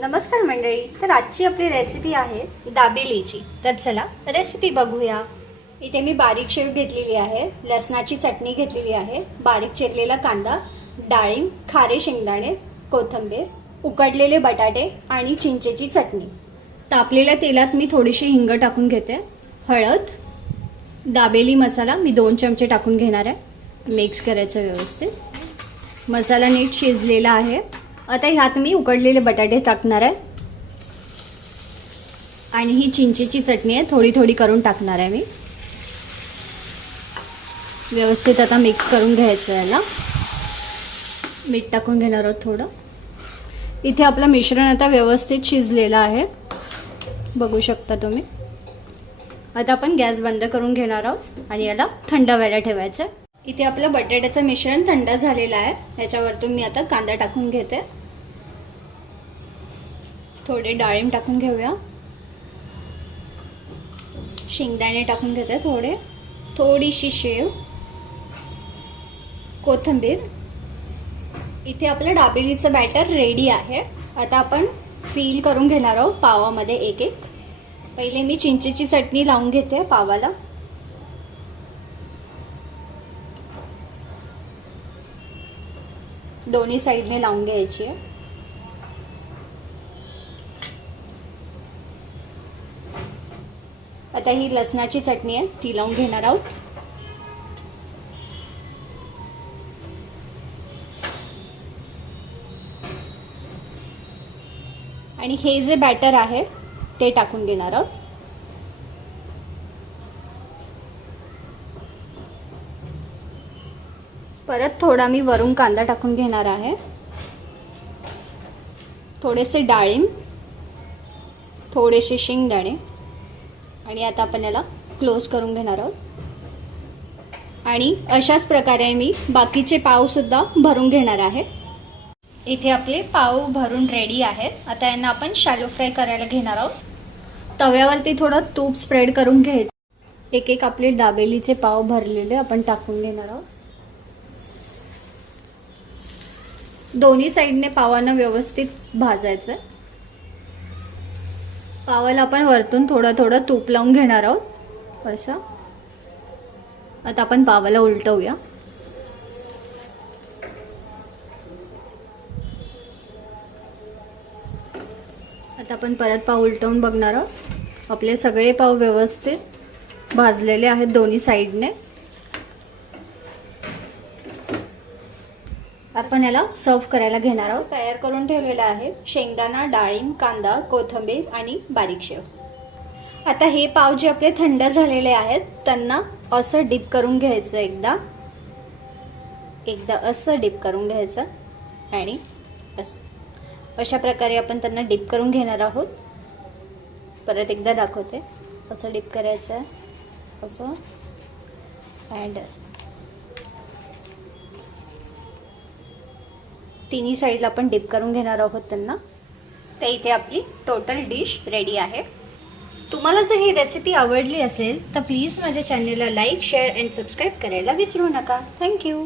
नमस्कार मंडळी. तर आजची आपली रेसिपी आहे दाबेलीची. तर चला रेसिपी बघूया. इथे मी बारीक शेव घेतलेली आहे, लसणाची चटणी घेतलेली आहे, बारीक चिरलेला कांदा, डाळिंब, खारे शेंगदाणे, कोथिंबीर, उकडलेले बटाटे आणि चिंचेची चटणी. तापलेल्या तेलात मी थोडीशी हिंग टाकून घेते, हळद, दाबेली मसाला मी 2 चमचे टाकून घेणार आहे. मिक्स करायचं व्यवस्थित. मसाला नीट शिजलेला आहे. आता ह्यात मी उकडलेले बटाटे टाकणार आहे आणि ही चिंचेची चटणी आहे, थोडी थोडी करून टाकणार आहे मी. व्यवस्थित आता मिक्स करून घ्यायचं आहे. याला मीठ टाकून घेणार आहोत थोडं. इथे आपलं मिश्रण आता व्यवस्थित शिजलेलं आहे, बघू शकता तुम्ही. आता आपण गॅस बंद करून घेणार आहोत आणि याला थंड व्हायला ठेवायचं. इथे आपलं बटाट्याचं मिश्रण थंड झालेलं आहे. याच्यावरतून मी आता कांदा टाकून घेते, थोडे डाळिंब टाकून घेऊया, शेंगदाणे टाकून घेते थोडे, थोडीशी शेव, कोथिंबीर. इथे आपलं दाबेलीचं बॅटर रेडी आहे. आता आपण फिल करून घेणार आहोत पावामध्ये एक एक. पहिले मी चिंचेची चटणी लावून घेते पावाला. दोन्ही साईडने लावून घ्यायची आहे. आता ही लसणाची चटणी आहे, ती लावून घेणार आहोत. आणि हे जे बॅटर आहे ते टाकून घेणार आहोत. परत थोडा मी वरून कांदा टाकून घेणार आहे, थोडेसे डाळिंब, थोडेसे शेंगदाणे. आणि आता आपण याला क्लोज करून घेणार आहोत. आणि अशाच प्रकारे मी बाकीचे पाव सुद्धा भरून घेणार आहे. इथे आपले पाव भरून रेडी आहेत. आता यांना आपण शॅलो फ्राय करायला घेणार आहोत. तव्यावरती थोडं तूप स्प्रेड करून घ्यायचं. एक एक आपले दाबेलीचे पाव भरलेले आपण टाकून घेणार आहोत. दोन्ही साईडने पावांना व्यवस्थित भाजायचं. पावाला आपण वरतून थोडं थोडं तूप लावून घेणार आहोत असं. आता आपण पावाला उलटवूया. आता आपण परत पाव उलटवून बघणार आहोत. आपले सगळे पाव व्यवस्थित भाजलेले आहेत दोन्ही साईडने. आपण याला सर्व करायला घेणार आहोत. तयार करून ठेवलेला आहे शेंगदाणा, डाळिंब, कांदा, कोथिंबीर आणि बारीक शेव. आता हे पाव जे आपले थंड झालेले आहेत त्यांना असं डिप करून घ्यायचं. एकदा असं डिप करून घ्यायचं आणि अशा प्रकारे आपण त्यांना डिप करून घेणार आहोत. परत एकदा दाखवते. असं डिप करायचं आहे, असं अँड असं. तिन्ही साईडला आपण डिप करून घेणार आहोत त्यांना. तर इथे आपली टोटल डिश रेडी आहे. तुम्हाला जर ही रेसिपी आवडली असेल तर प्लीज माझ्या चॅनलला लाईक, शेअर अँड सबस्क्राईब करायला विसरू नका. थँक्यू.